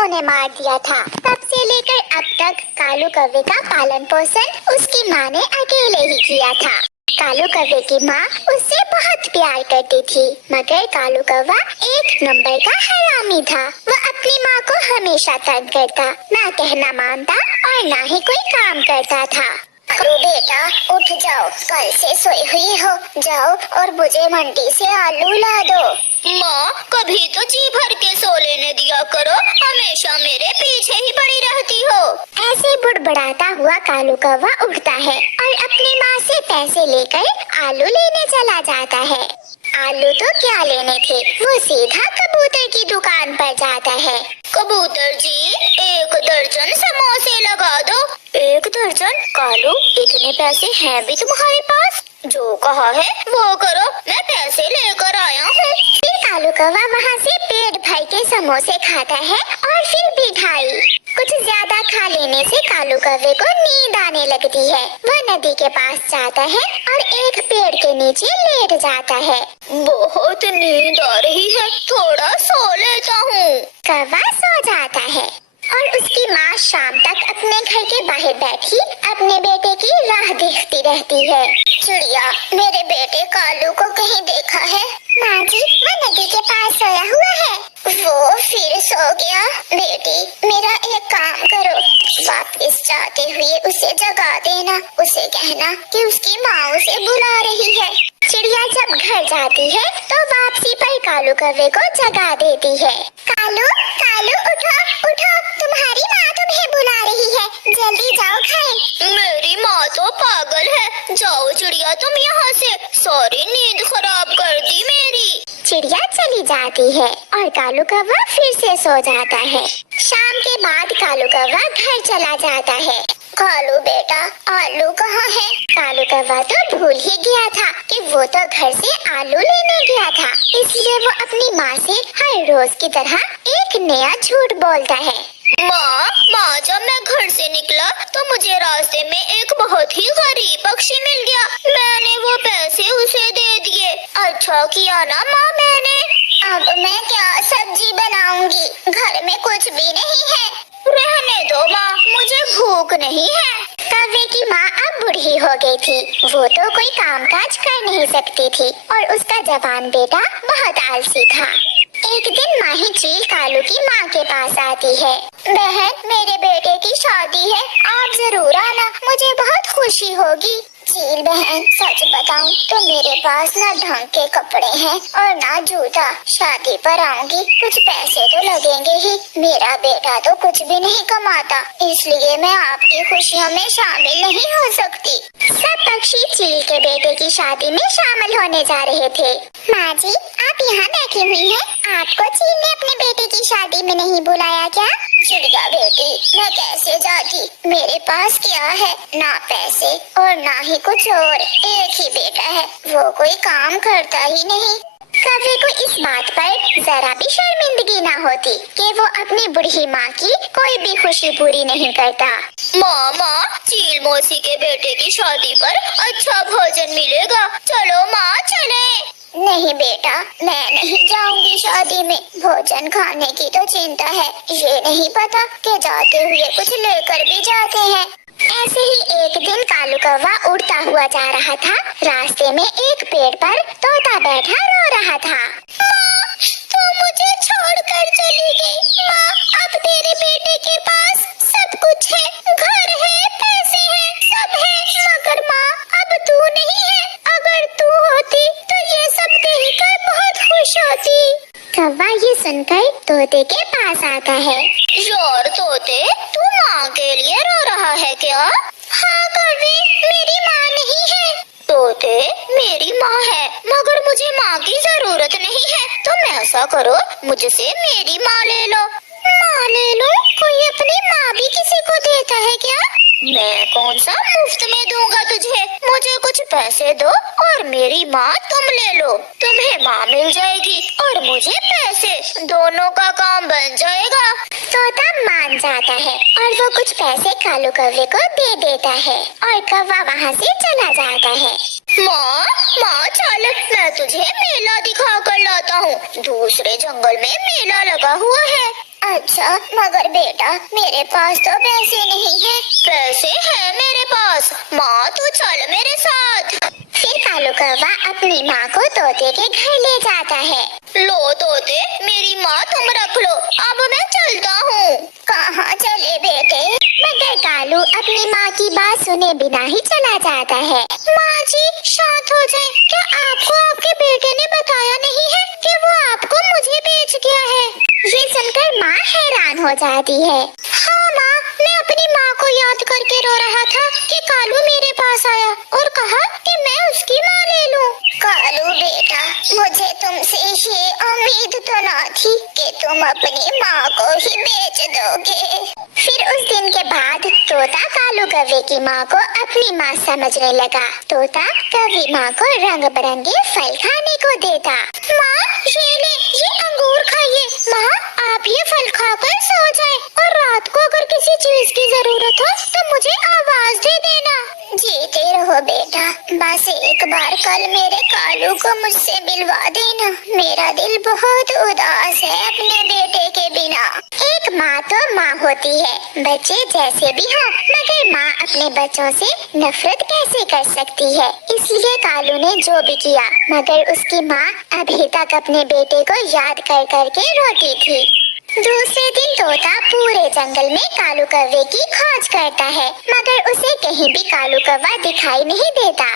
कौवों ने मार दिया था। तब से लेकर अब तक कालू कौवे का पालन पोषण उसकी माँ ने अकेले ही किया था। कालू कौवे की माँ उससे बहुत प्यार करती थी, मगर कालू कौवा एक नंबर का हरामी था। वह अपनी माँ को हमेशा तंग करता, ना कहना मानता और ना ही कोई काम करता था। अरे बेटा उठ जाओ, कल से सोई हुई हो, जाओ और मुझे मंडी से आलू ला दो। माँ कभी तो जी भर के सो लेने दिया करो, हमेशा मेरे पीछे ही पड़ी रहती हो। ऐसे बुड़बुड़ाता हुआ कालू कौवा उठता है और अपनी माँ से पैसे लेकर आलू लेने चला जाता है। आलू तो क्या लेने थे, वो सीधा कबूतर की दुकान पर जाता है। कबूतर जी 1 दर्जन समोसे लगा दो। 1 दर्जन? कालू इतने पैसे हैं भी तुम्हारे पास? जो कहा है वो करो, मैं पैसे लेकर आया हूँ। फिर कालू कौवा वहाँ से पेट भर के समोसे खाता है और फिर भी ढाई। कुछ ज्यादा खा लेने से कालू कौवे को नींद आने लगती है। वह नदी के पास जाता है और एक पेड़ के नीचे लेट जाता है। बहुत नींद आ रही है, थोड़ा सो लेता हूँ। कौवा सो जाता है और उसकी माँ शाम तक अपने घर के बाहर बैठी अपने बेटे की राह देखती रहती है। चिड़िया, मेरे बेटे कालू को कहीं देखा है? माँ जी, वो नदी के पास सोया हुआ है। वो फिर सो गया? बेटी मेरा एक काम करो, वापस जाते हुए उसे जगा देना। उसे कहना कि उसकी माँ उसे बुला रही है। चिड़िया जब घर जाती है तो वापसी पर कालू कौवे को जगा देती है। कालू कालू उठो उठो, तुम्हारी माँ तुम्हें बुला रही है, जल्दी जाओ घर। मेरी माँ तो पागल है, जाओ चिड़िया तुम यहाँ से, सारी नींद खराब कर दी मेरी। चिड़िया चली जाती है और कालू कौवा फिर से सो जाता है। शाम के बाद कालू कौवा घर चला जाता है। कालू बेटा, आलू कहाँ है? कालू कौवा तो भूल ही गया था कि वो तो घर से आलू लेने गया था, इसलिए वो अपनी माँ से हर रोज की तरह एक नया झूठ बोलता है। माँ जब मैं घर से निकला तो मुझे रास्ते में एक बहुत ही गरीब पक्षी मिल गया, मैंने वो पैसे उसे दे दिए। अच्छा किया ना माँ मैंने। अब मैं क्या सब्जी बनाऊंगी, घर में कुछ भी नहीं है। रहने दो माँ, मुझे भूख नहीं है। कौवे की माँ अब बूढ़ी हो गई थी, वो तो कोई कामकाज कर नहीं सकती थी और उसका जवान बेटा बहुत आलसी था। एक दिन माही चील कालू की माँ के पास आती है। बहन, मेरे बेटे की शादी है, आप जरूर आना, मुझे बहुत खुशी होगी। चील बहन, सच बताऊं तो मेरे पास ना ढंग के कपड़े हैं और ना जूता। शादी पर आऊंगी, कुछ पैसे तो लगेंगे ही। मेरा बेटा तो कुछ भी नहीं कमाता, इसलिए मैं आपकी खुशियों में शामिल नहीं हो सकती। सब पक्षी चील के बेटे की शादी में शामिल होने जा रहे थे। माँ जी, आप यहाँ बैठी हुई हैं, आपको चील ने अपने बेटे की शादी में नहीं बुलाया क्या? चिड़िया बेटी, मैं कैसे जाती, मेरे पास क्या है, ना पैसे और ना ही कुछ और, एक ही बेटा है, वो कोई काम करता ही नहीं। कौवे को इस बात पर जरा भी शर्मिंदगी ना होती कि वो अपनी बूढ़ी माँ की कोई भी खुशी पूरी नहीं करता। माँ, चील मौसी के बेटे की शादी पर अच्छा भोजन मिलेगा, चलो माँ चले। नहीं बेटा, मैं नहीं जाऊंगी शादी में, भोजन खाने की तो चिंता है, ये नहीं पता कि जाते हुए कुछ लेकर भी जाते हैं। ऐसे ही एक दिन कालू कौवा उड़ता हुआ जा रहा था। रास्ते में एक पेड़ पर तोता बैठा रो रहा था। माँ, तो मुझे छोड़कर चली गई। माँ, अब तेरे बेटे के पास सब कुछ है, घर है, पैसे हैं, सब है, मगर माँ अब तू नहीं है। अगर तू होती तो ये सब देखकर बहुत खुश होती। कौवा ये सुनकर तोते के पास आता है। यार तोते, तू माँ के लिए रो रहा है क्या? हाँ कौवे, मेरी माँ नहीं है। तोते, मेरी माँ है, मगर मुझे माँ की जरूरत नहीं है। तुम ऐसा करो, मुझसे मेरी माँ ले लो। माँ ले लो? कोई अपनी माँ भी किसी को देता है क्या? मैं कौन सा मुफ्त में दूंगा तुझे, मुझे कुछ पैसे दो और मेरी माँ तुम ले लो। तुम्हें माँ मिल जाएगी और मुझे पैसे, दोनों का काम बन जाएगा। तोता मान जाता है और वो कुछ पैसे कालू कौवे को दे देता है और कौवा वहाँ से चला जाता है। माँ चल, मैं तुझे मेला दिखा कर लाता हूँ। दूसरे जंगल में मेला लगा हुआ है, अच्छा, मगर बेटा मेरे पास तो पैसे नहीं है। पैसे हैं मेरे पास माँ, तू चल मेरे साथ। फिर कालू कौवा अपनी माँ को तोते के घर ले जाता है। लो तोते, मेरी माँ तुम रख लो, अब मैं चलता हूँ। कहाँ चले बेटे? मगर कालू अपनी माँ की बात सुने बिना ही चला जाता है। माँ जी शांत हो जाए, क्या आपको आपके बेटे ने बताया नहीं है कि वो आपको मुझे बेच गया है? ये सुनकर माँ हैरान हो जाती है। हाँ माँ, मैं अपनी माँ को याद करके रो रहा था कि कालू मेरे पास आया और कहा कि मैं उसकी माँ ले लूं। कालू बेटा, मुझे तुमसे ये उम्मीद तो ना थी कि तुम अपनी माँ को ही बेच दोगे। फिर उस दिन के बाद तोता कालू कौवे की माँ को अपनी माँ समझने लगा। तोता कौवी माँ को रंग बिरंगे फल खाने को देता। माँ ये ले, ये अंगूर खाइए। माँ आप ये फल खाकर सो जाए और रात को अगर किसी चीज की जरूरत हो तो मुझे आवाज दे देना। जीते रहो बेटा, बस एक बार कल मेरे कालू को मुझसे मिलवा देना। मेरा दिल बहुत उदास है अपने बेटे के बिना। एक माँ तो माँ होती है, बच्चे जैसे भी हों, मगर माँ अपने बच्चों से नफरत कैसे कर सकती है। इसलिए कालू ने जो भी किया, मगर उसकी माँ अभी तक अपने बेटे को याद कर करके रोती थी। दूसरे दिन तोता पूरे जंगल में कालू कौवे की खोज करता है, मगर उसे कहीं भी कालू कौवा दिखाई नहीं देता।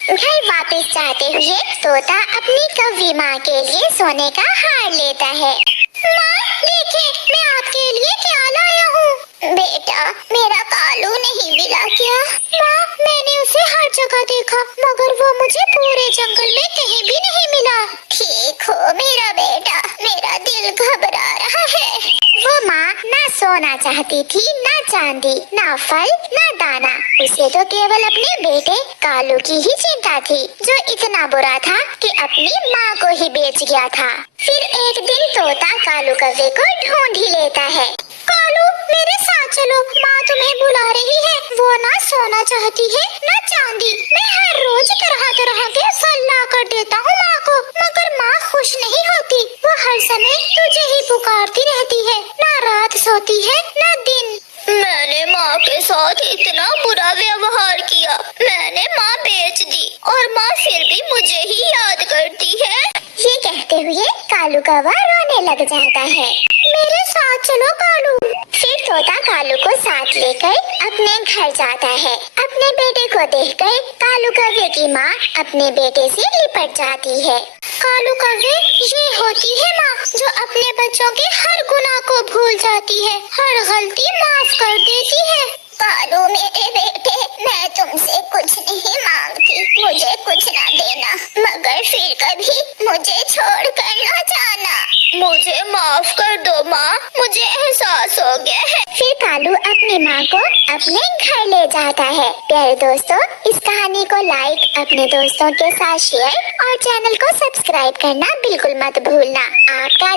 घर वापस जाते हुए तोता अपनी कौवी माँ के लिए सोने का हार लेता है। माँ देखिए, मैं आपके लिए क्या लाया हूँ। बेटा, मेरा कालू नहीं मिला क्या? माँ मैंने उसे हर जगह देखा, मगर वो मुझे पूरे जंगल में कहीं भी नहीं मिला। ठीक हो मेरा बेटा, मेरा दिल घबरा रहा है। वो माँ ना सोना चाहती थी, ना चांदी, ना फल, ना दाना। उसे तो केवल अपने बेटे कालू की ही चिंता थी, जो इतना बुरा था कि अपनी माँ को ही बेच गया था। फिर एक दिन तोता कालू कौवे को ढूंढ ही लेता है। कालू मेरे साथ चलो, माँ तुम्हें बुला रही है। वो ना सोना चाहती है, ना चांदी। मैं हर रोज तरह तरह के फल ला कर देता हूँ माँ को, मगर माँ खुश नहीं होती। वो हर समय तुझे ही पुकारती रहती है, ना रात सोती है ना दिन। मैंने माँ के साथ इतना बुरा व्यवहार किया, मैंने माँ बेच दी और माँ फिर भी मुझे ही याद करती है। ये कहते हुए कालू कौवा रोने लग जाता है। मेरे साथ चलो कालू। फिर तोता कालू को साथ लेकर अपने घर जाता है। अपने बेटे को देखकर कालू कौवे की माँ अपने बेटे से लिपट जाती है। कालू कौवे, ये होती है माँ जो अपने बच्चों के हर गुनाह को भूल जाती है, हर गलती माफ कर देती है। कालू मेरे बेटे, मैं तुमसे कुछ नहीं मांगती, मुझे कुछ ना देना, मगर फिर कभी मुझे छोड़ कर न जाना। मुझे माफ कर दो माँ, मुझे एहसास हो गया है। फिर कालू अपनी माँ को अपने घर ले जाता है। प्यारे दोस्तों, इस कहानी को लाइक, अपने दोस्तों के साथ शेयर और चैनल को सब्सक्राइब करना बिल्कुल मत भूलना। आपका